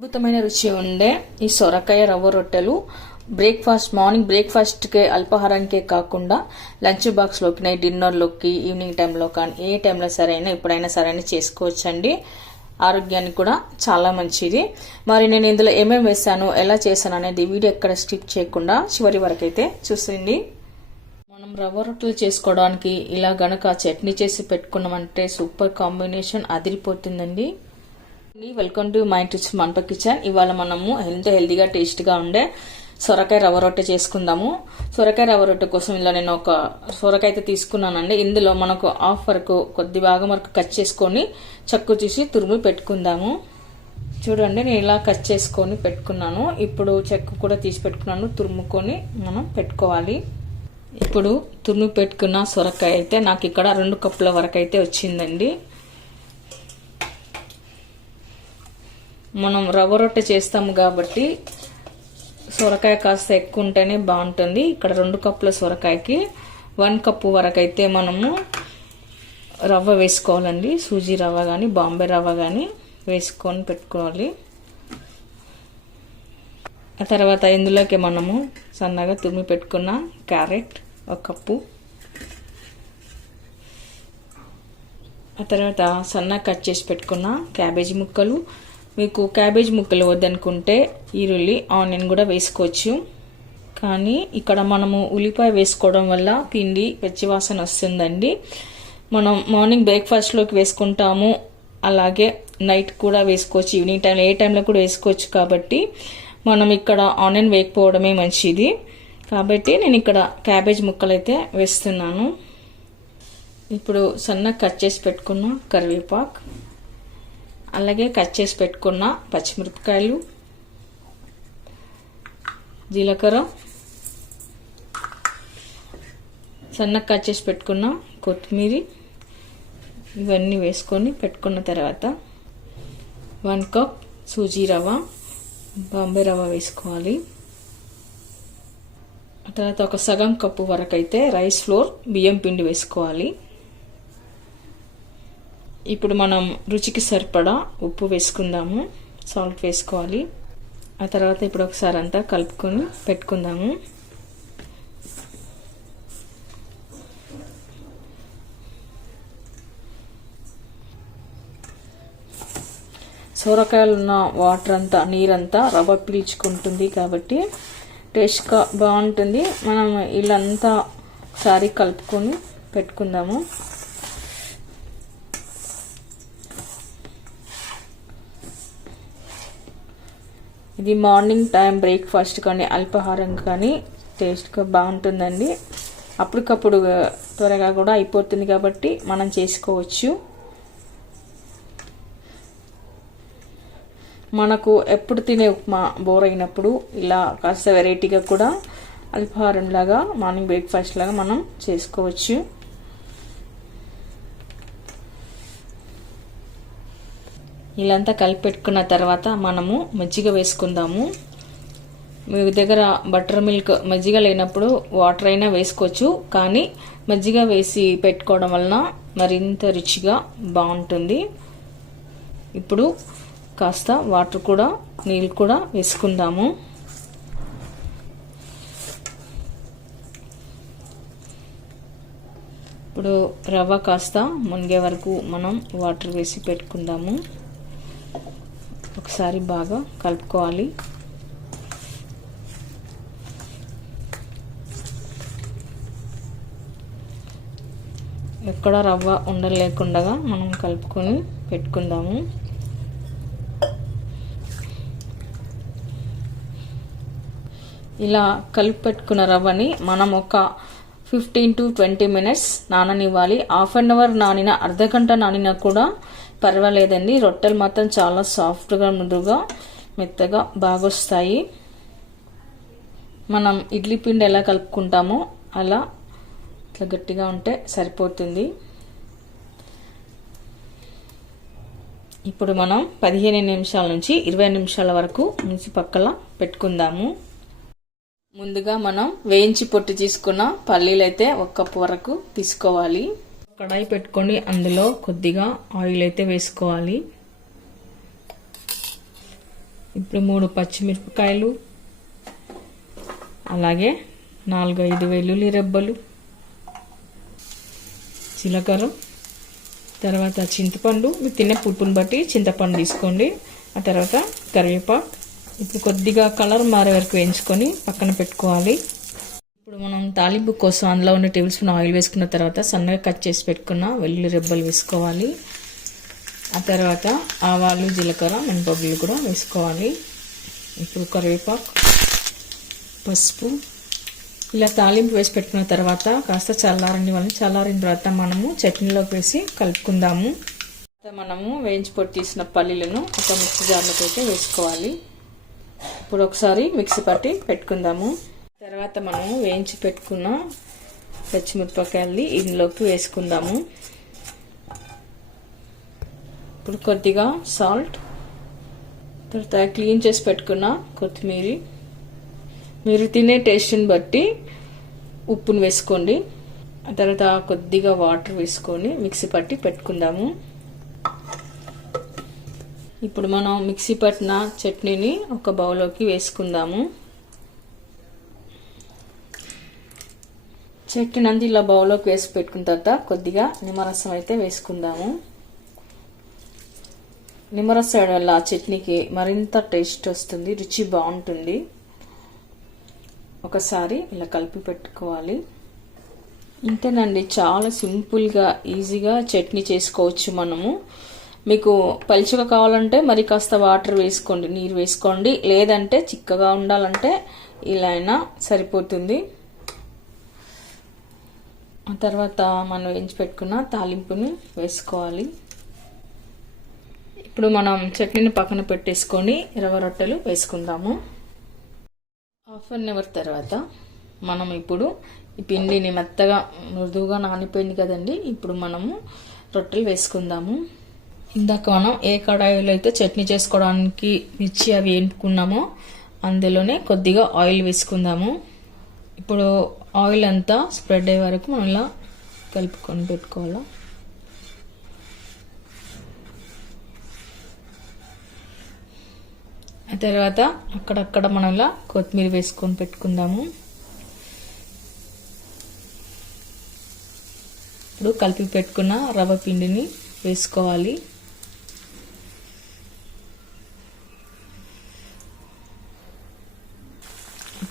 అద్భుతమైన రుచి ఉండే ఈ సొరకాయ రవ్వ రొట్టెలు మార్నింగ్ బ్రేక్ఫాస్ట్కే అల్పాహారానికే కాకుండా లంచ్ బాక్స్లోకి నైట్ డిన్నర్లోకి ఈవినింగ్ టైంలో కానీ ఏ టైంలో సరైనా ఎప్పుడైనా సరైనా చేసుకోవచ్చండి. ఆరోగ్యానికి కూడా చాలా మంచిది. మరి నేను ఇందులో ఏమేమి వేసాను, ఎలా చేశాను అనేది వీడియో ఎక్కడ స్కిప్ చేయకుండా చివరి వరకు అయితే చూసింది. మనం రవ్వ రొట్టెలు చేసుకోవడానికి ఇలా గనక చట్నీ చేసి పెట్టుకున్నామంటే సూపర్ కాంబినేషన్ అదిరిపోతుందండి. వెల్కమ్ టు మై టిప్స్ మంట కిచెన్. ఇవాళ మనము హెల్దీగా టేస్ట్గా ఉండే సొరకాయ రవ్వ రొట్టె చేసుకుందాము. సొరకాయ రవ్వ రొట్టె కోసం ఇలా నేను ఒక సొరకాయ అయితే తీసుకున్నానండి. ఇందులో మనకు హాఫ్ వరకు కొద్ది భాగం వరకు కట్ చేసుకొని చక్కు తీసి తురుము పెట్టుకుందాము. చూడండి, నేను ఇలా కట్ చేసుకొని పెట్టుకున్నాను. ఇప్పుడు చెక్కు కూడా తీసి పెట్టుకున్నాను, తురుముకొని మనం పెట్టుకోవాలి. ఇప్పుడు తురుము పెట్టుకున్న సొరకాయ అయితే నాకు ఇక్కడ 2 కప్పుల వరకు అయితే వచ్చిందండి. మనం రవ్వ రొట్టె చేస్తాము కాబట్టి సొరకాయ కాస్త ఎక్కువ ఉంటేనే బాగుంటుంది. ఇక్కడ 2 కప్పుల సొరకాయకి 1 కప్పు వరకు అయితే మనము రవ్వ వేసుకోవాలండి. సూజీ రవ్వ కానీ బాంబే రవ్వ కానీ వేసుకొని పెట్టుకోవాలి. ఆ తర్వాత ఇందులోకి మనము సన్నగా తురిమి పెట్టుకున్న క్యారెట్ 1 కప్పు, ఆ తర్వాత సన్నగా కట్ చేసి పెట్టుకున్న క్యాబేజీ ముక్కలు. మీకు క్యాబేజ్ ముక్కలు వద్దనుకుంటే ఈరుల్లి ఆనియన్ కూడా వేసుకోవచ్చు. కానీ ఇక్కడ మనము ఉల్లిపాయ వేసుకోవడం వల్ల పిండి పచ్చివాసన వస్తుందండి. మనం మార్నింగ్ బ్రేక్ఫాస్ట్లోకి వేసుకుంటాము, అలాగే నైట్ కూడా వేసుకోవచ్చు, ఈవినింగ్ టైంలో ఏ టైంలో కూడా వేసుకోవచ్చు. కాబట్టి మనం ఇక్కడ ఆనియన్ వేయకపోవడమే మంచిది. కాబట్టి నేను ఇక్కడ క్యాబేజ్ ముక్కలు అయితే వేస్తున్నాను. ఇప్పుడు సన్నగా కట్ చేసి పెట్టుకున్న కరివేపాకు, అలాగే కట్ చేసి పెట్టుకున్న పచ్చిమిరపకాయలు, జీలకర్ర, సన్నగా కట్ చేసి పెట్టుకున్న కొత్తిమీర, ఇవన్నీ వేసుకొని పెట్టుకున్న తర్వాత 1 కప్ సూజీ రవ్వ బాంబే రవ్వ వేసుకోవాలి. ఆ తర్వాత ఒక సగం కప్పు వరకు అయితే రైస్ ఫ్లోర్ బియ్యం పిండి వేసుకోవాలి. ఇప్పుడు మనం రుచికి సరిపడా ఉప్పు వేసుకుందాము, సాల్ట్ వేసుకోవాలి. ఆ తర్వాత ఇప్పుడు ఒకసారి అంతా కలుపుకొని పెట్టుకుందాము. సొరకాయలు ఉన్న వాటర్ అంతా నీరంతా రవ్వ పీల్చుకుంటుంది కాబట్టి టేస్ట్గా బాగుంటుంది. మనం ఇల్లంతా ఒకసారి కలుపుకొని పెట్టుకుందాము. ఇది మార్నింగ్ టైం బ్రేక్ఫాస్ట్ కానీ అల్పాహారం కానీ టేస్ట్గా బాగుంటుందండి. అప్పటికప్పుడు త్వరగా కూడా అయిపోతుంది కాబట్టి మనం చేసుకోవచ్చు. మనకు ఎప్పుడు తినే ఉప్మా బోర్ అయినప్పుడు ఇలా కాస్త వెరైటీగా కూడా అల్పాహారం లాగా మార్నింగ్ బ్రేక్ఫాస్ట్ లాగా మనం చేసుకోవచ్చు. ఇలాంతా కలిపి పెట్టుకున్న తర్వాత మనము మజ్జిగ వేసుకుందాము. మీ దగ్గర బటర్ మిల్క్ మజ్జిగ లేనప్పుడు వాటర్ అయినా వేసుకోవచ్చు, కానీ మజ్జిగ వేసి పెట్టుకోవడం వలన మరింత రుచిగా బాగుంటుంది. ఇప్పుడు కాస్త వాటర్ కూడా నీళ్ళు కూడా వేసుకుందాము. ఇప్పుడు రవ్వ కాస్త మునిగే వరకు మనం వాటర్ వేసి పెట్టుకుందాము. ఒకసారి బాగా కలుపుకోవాలి. ఎక్కడ రవ్వ ఉండలు లేకుండా మనం కలుపుకొని పెట్టుకుందాము. ఇలా కలిపి పెట్టుకున్న రవ్వని మనం ఒక 15 to 20 minutes నాననివ్వాలి. హాఫ్ అన్ అవర్ నానిన, అర్ధగంట నానినా కూడా పర్వాలేదండి. రొట్టెలు మాత్రం చాలా సాఫ్ట్గా మృదువుగా మెత్తగా బాగా వస్తాయి. మనం ఇడ్లీ పిండి ఎలా కలుపుకుంటామో అలా ఇట్లా గట్టిగా ఉంటే సరిపోతుంది. ఇప్పుడు మనం 15 నిమిషాల నుంచి 20 నిమిషాల వరకు ఉంచి పక్కన పెట్టుకుందాము. ముందుగా మనం వేయించి పొట్టు తీసుకున్న పల్లీలు అయితే 1 కప్పు వరకు తీసుకోవాలి. కడాయి పెట్టుకొని అందులో కొద్దిగా ఆయిల్ అయితే వేసుకోవాలి. ఇప్పుడు 3 పచ్చిమిరపకాయలు, అలాగే 4-5 వెల్లుల్లి రెబ్బలు, జీలకర్ర, తర్వాత చింతపండు, మీరు తినే పులుపుని బట్టి చింతపండు తీసుకోండి. ఆ తర్వాత కరివేపాకు. ఇప్పుడు కొద్దిగా కలర్ మారే వరకు వేయించుకొని పక్కన పెట్టుకోవాలి. ఇప్పుడు మనం తాలింపు కోసం అందులో ఉన్న టేబుల్ స్పూన్ ఆయిల్ వేసుకున్న తర్వాత సన్నగా కట్ చేసి పెట్టుకున్న వెల్లుల్లి రెబ్బలు వేసుకోవాలి. ఆ తర్వాత ఆవాలు, జీలకర్ర, మినపగుళ్ళు కూడా వేసుకోవాలి. ఇప్పుడు కరివేపాకు, పసుపు, ఇలా తాలింపు వేసి పెట్టుకున్న తర్వాత కాస్త చల్లారిన తర్వాత మనము చట్నీలోకి వేసి కలుపుకుందాము. మనము వేయించి పొట్టి తీసిన పల్లీలను ఒక మిక్సీ జార్లోకి అయితే వేసుకోవాలి. ఇప్పుడు ఒకసారి మిక్సీ పట్టి పెట్టుకుందాము. తర్వాత మనము వేయించి పెట్టుకున్న పచ్చిమిరపకాయల్ని ఇందులోకి వేసుకుందాము. ఇప్పుడు కొద్దిగా సాల్ట్, తర్వాత క్లీన్ చేసి పెట్టుకున్న కొత్తిమీర, మీరు తినే టేస్ట్ని బట్టి ఉప్పును వేసుకోండి. ఆ తర్వాత కొద్దిగా వాటర్ వేసుకొని మిక్సీ పట్టి పెట్టుకుందాము. ఇప్పుడు మనం మిక్సీ పట్టిన చట్నీని ఒక బౌల్లోకి వేసుకుందాము. చట్నీ అంతా ఇలా బౌల్లోకి వేసి పెట్టుకున్న తర్వాత కొద్దిగా నిమ్మరసం అయితే వేసుకుందాము. నిమ్మరసం వేయడం వల్ల ఆ చట్నీకి మరింత టేస్ట్ వస్తుంది, రుచి బాగుంటుంది. ఒకసారి ఇలా కలిపి పెట్టుకోవాలి. ఇంతేనండి, చాలా సింపుల్గా ఈజీగా చట్నీ చేసుకోవచ్చు మనము. మీకు పలుచగా కావాలంటే మరి కాస్త వాటర్ వేసుకోండి, నీరు వేసుకోండి. లేదంటే చిక్కగా ఉండాలంటే ఇలా అయినా సరిపోతుంది. ఆ తర్వాత మనం వేయించి పెట్టుకున్న తాలింపుని వేసుకోవాలి. ఇప్పుడు మనం చట్నీని పక్కన పెట్టేసుకొని రవ్వ రొట్టెలు వేసుకుందాము. హాఫ్ అన్ అవర్ తర్వాత మనం ఇప్పుడు ఈ పిండిని మెత్తగా మృదువుగా నానిపోయింది కదండి. ఇప్పుడు మనము రొట్టెలు వేసుకుందాము. ఇందాక మనం ఏ కడాయిలో అయితే చట్నీ చేసుకోవడానికి మిర్చి అవి వేపుకున్నామో అందులోనే కొద్దిగా ఆయిల్ వేసుకుందాము. ఇప్పుడు ఆయిల్ అంతా స్ప్రెడ్ అయ్యే వరకు మనం ఇలా కలుపుకొని పెట్టుకోవాలి. ఆ తర్వాత అక్కడక్కడ మనం ఇలా కొత్తిమీర వేసుకొని పెట్టుకుందాము. ఇప్పుడు కలిపి పెట్టుకున్న రవ్వ పిండిని వేసుకోవాలి.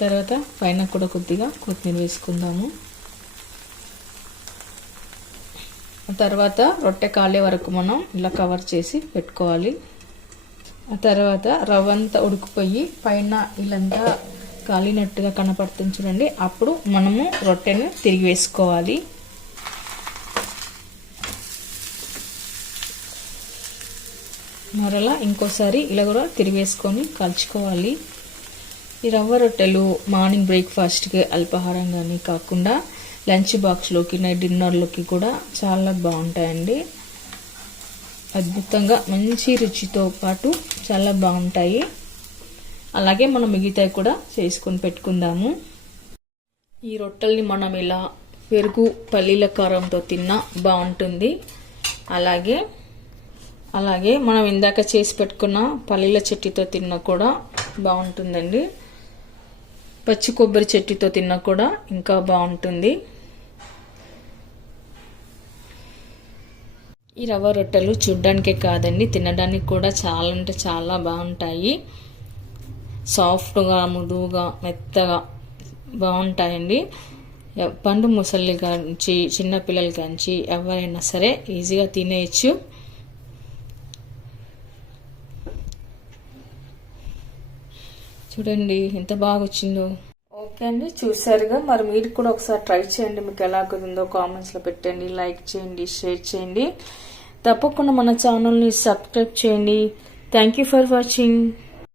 తర్వాత పైన కూడా కొద్దిగా కొత్తిమీర వేసుకుందాము. తర్వాత రొట్టె కాలే వరకు మనం ఇలా కవర్ చేసి పెట్టుకోవాలి. ఆ తర్వాత రవ్వ అంతా ఉడికిపోయి పైన ఇలాంతా కాలినట్టుగా కనపడుతుంది చూడండి. అప్పుడు మనము రొట్టెను తిరిగి వేసుకోవాలి. మరలా ఇంకోసారి ఇలా కూడా తిరిగి వేసుకొని కాల్చుకోవాలి. ఈ రవ్వ రొట్టెలు మార్నింగ్ బ్రేక్ఫాస్ట్కి అల్పాహారంగానే కాకుండా లంచ్ బాక్స్లోకి, నైట్ డిన్నర్లోకి కూడా చాలా బాగుంటాయండి. అద్భుతంగా మంచి రుచితో పాటు చాలా బాగుంటాయి. అలాగే మనం మిగతాయి కూడా చేసుకొని పెట్టుకుందాము. ఈ రొట్టెల్ని మనం ఇలా పెరుగు, పల్లీల కారంతో తిన్నా బాగుంటుంది. అలాగే మనం ఇందాక చేసి పెట్టుకున్న పల్లీల చట్నీతో తిన్నా కూడా బాగుంటుందండి. పచ్చి కొబ్బరి చట్నీతో తిన్నా కూడా ఇంకా బాగుంటుంది. ఈ రవ్వ రొట్టెలు చూడ్డానికే కాదండి, తినడానికి కూడా చాలా అంటే చాలా బాగుంటాయి. సాఫ్ట్గా, మృదువుగా, మెత్తగా బాగుంటాయండి. పండు ముసలి కాంచి చిన్నపిల్లల కాంచి ఎవరైనా సరే ఈజీగా తినేయచ్చు. చూడండి ఎంత బాగా వచ్చిందో. ఓకే అండి, చూసారుగా. మరి మీరు కూడా ఒకసారి ట్రై చేయండి. మీకు ఎలా కుదిరిందో కామెంట్స్లో పెట్టండి, లైక్ చేయండి, షేర్ చేయండి. తప్పకుండా మన ఛానల్ని సబ్స్క్రైబ్ చేయండి. Thank you for watching.